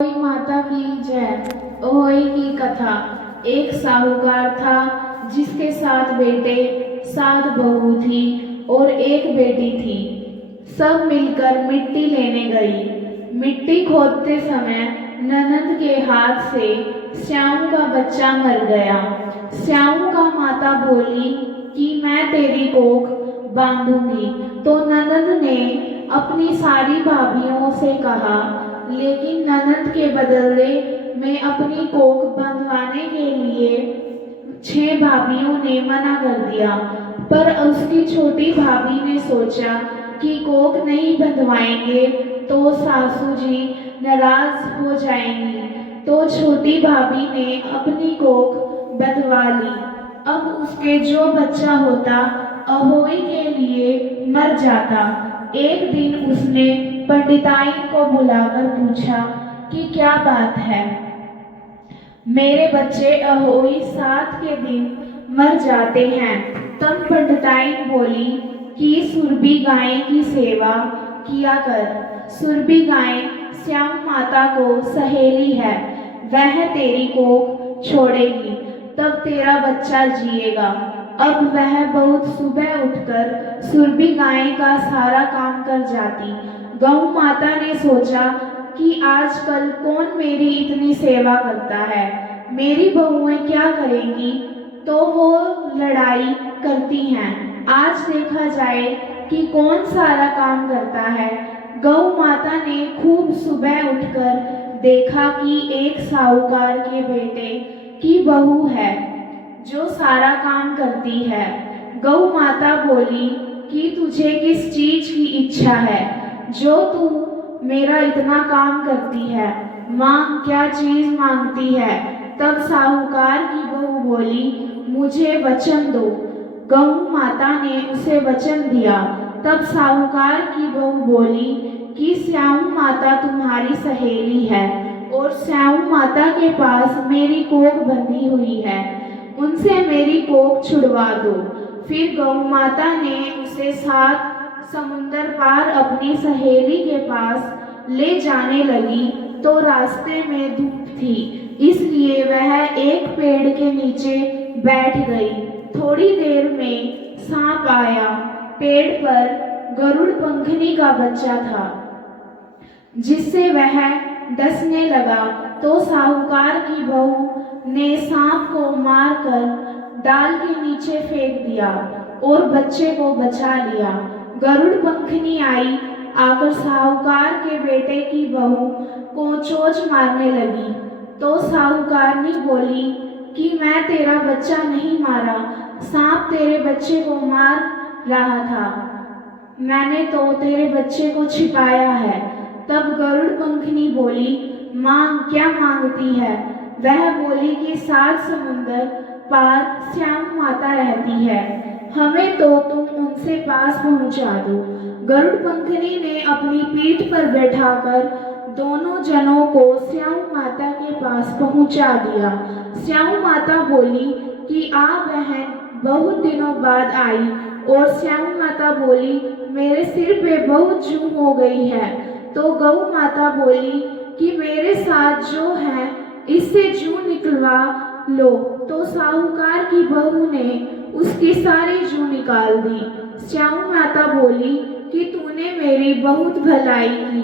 ओई माता की जय। ओहोई की कथा। एक साहूकार था जिसके 7 बेटे 7 बहू थी और एक बेटी थी। सब मिलकर मिट्टी लेने गई। मिट्टी खोदते समय ननद के हाथ से श्याम का बच्चा मर गया। श्याम का माता बोली कि मैं तेरी कोख बांधूंगी, तो ननद ने अपनी सारी भाभियों से कहा, लेकिन ननद के बदले में अपनी कोख बंधवाने के लिए 6 भाभियों ने मना कर दिया। पर उसकी छोटी भाभी ने सोचा कि कोख नहीं बंधवाएंगे तो सासू जी नाराज हो जाएंगी, तो छोटी भाभी ने अपनी कोख बंधवा ली। अब उसके जो बच्चा होता अहोई के लिए मर जाता। एक दिन उसने पंडिताई को बुलाकर पूछा कि क्या बात है, मेरे बच्चे अहोई 7 के दिन मर जाते हैं। तब पंडिताई बोली कि सुरभि गाय की सेवा किया कर। सुरभि गाय श्याम माता को सहेली है, वह तेरी कोख छोड़ेगी, तब तेरा बच्चा जिएगा। अब वह बहुत सुबह उठकर सुरभि गाय का सारा काम कर जाती। गौ माता ने सोचा कि आजकल कौन मेरी इतनी सेवा करता है, मेरी बहुएं क्या करेंगी, तो वो लड़ाई करती हैं। आज देखा जाए कि कौन सारा काम करता है। गौ माता ने खूब सुबह उठकर देखा कि एक साहूकार के बेटे की बहू है जो सारा काम करती है। गौ माता बोली कि तुझे किस चीज की इच्छा है जो तू मेरा इतना काम करती है, मांग, क्या चीज मांगती है। तब साहूकार की बहू बोली, मुझे वचन दो। गौ माता ने उसे वचन दिया। तब साहूकार की बहू बोली कि श्याम माता तुम्हारी सहेली है और श्याम माता के पास मेरी कोख बंधी हुई है, उनसे मेरी कोख छुड़वा दो। फिर गौ माता ने उसे 7 समुंदर पार अपनी सहेली के पास ले जाने लगी, तो रास्ते में धूप थी, इसलिए वह एक पेड़ के नीचे बैठ गई। थोड़ी देर में सांप आया। पेड़ पर गरुड़ पंखनी का बच्चा था, जिससे वह डसने लगा, तो साहूकार की बहू ने सांप को मारकर डाल के नीचे फेंक दिया और बच्चे को बचा लिया। गरुड़ पंखनी आई, आकर साहूकार के बेटे की बहू को चोंच मारने लगी, तो साहूकारनी बोली कि मैं तेरा बच्चा नहीं मारा, सांप तेरे बच्चे को मार रहा था, मैंने तो तेरे बच्चे को छिपाया है। तब गरुड़ पंखनी बोली, मांग, क्या मांगती है। वह बोली कि 7 समुंदर पार श्याम माता रहती है, हमें तो तुम उनसे पास पहुंचा दो। गरुड़ पंखनी ने अपनी पीठ पर बैठाकर दोनों जनों को श्याम माता के पास पहुंचा दिया। श्याम माता बोली कि आ बहन, बहुत दिनों बाद आई। और श्याम माता बोली, मेरे सिर पे बहुत जूं हो गई है। तो गौ माता बोली कि मेरे साथ जो है इससे जूं निकलवा लो। तो साहूकार की बहू ने उसकी सारी जूं निकाल दी। श्याम माता बोली कि तूने मेरी बहुत भलाई की,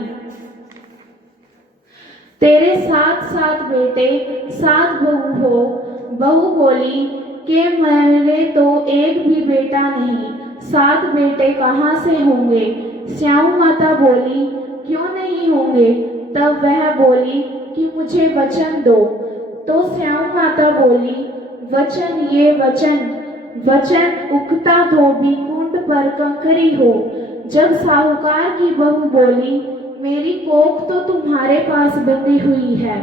तेरे 7 बेटे 7 बहू हो। बहू बोली कि मेरे तो एक भी बेटा नहीं, 7 बेटे कहाँ से होंगे। श्याम माता बोली, क्यों नहीं होंगे। तब वह बोली कि मुझे वचन दो। तो श्याम माता बोली, वचन, ये वचन, वचन उगता धोबी कुंड पर कंकरी हो। जब साहूकार की बहू बोली, मेरी कोख तो तुम्हारे पास बंधी हुई है।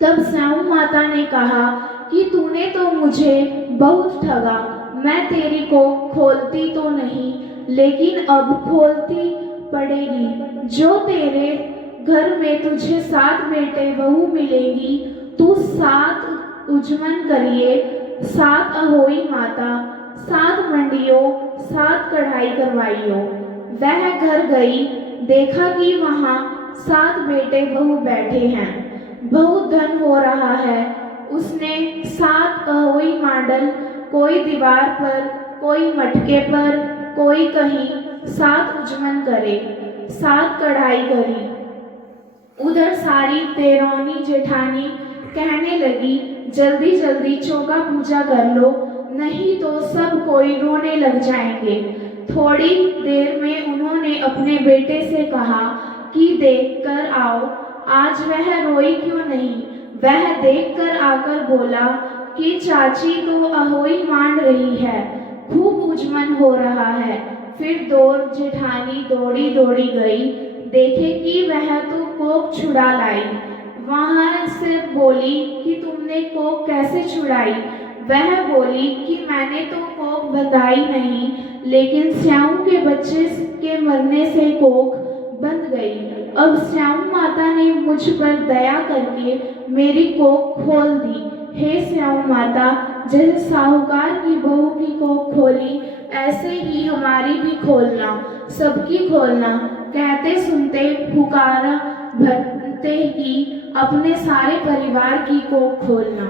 तब श्याम माता ने कहा कि तूने तो मुझे बहुत ठगा, मैं तेरी कोख खोलती तो नहीं, लेकिन अब खोलती पड़ेगी। जो तेरे घर में तुझे 7 बेटे बहू मिलेगी, तू 7 उजमन करिए, 7 अहोई माता, 7 मंडियों, 7 कढ़ाई करवाइयो। वह घर गई, देखा कि वहाँ 7 बेटे बहू बैठे हैं। बहुत धन हो रहा है। उसने 7 अहोई मांडल, कोई दीवार पर, कोई मटके पर, कोई कहीं, 7 उजमन करे, 7 कढ़ाई करी। उधर सारी देवरानी जेठानी कहने लगी, जल्दी जल्दी चौका पूजा कर लो, नहीं तो सब कोई रोने लग जाएंगे। थोड़ी देर में उन्होंने अपने बेटे से कहा कि देख कर आओ, आज वह रोई क्यों नहीं। वह देख कर आकर बोला कि चाची तो अहोई मांड रही है, खूब उजमन हो रहा है। फिर दौड़ जेठानी दौड़ी दौड़ी गई, देखे कि वह तो कोक छुड़ा लाई। वहां से बोली कि तुमने कोक कैसे छुड़ाई। वह बोली कि मैंने तो कोक बंधाई नहीं, लेकिन स्याऊ के बच्चे के मरने से कोक बंध गई। अब स्याऊ माता ने मुझ पर दया करके मेरी कोक खोल दी। हे स्याऊ माता, जैसे साहूकार की बहू की कोक खोली, ऐसे ही हमारी भी खोलना, सबकी खोलना। कहते सुनते पुकारा भरते ही अपने सारे परिवार की कोख खोलना।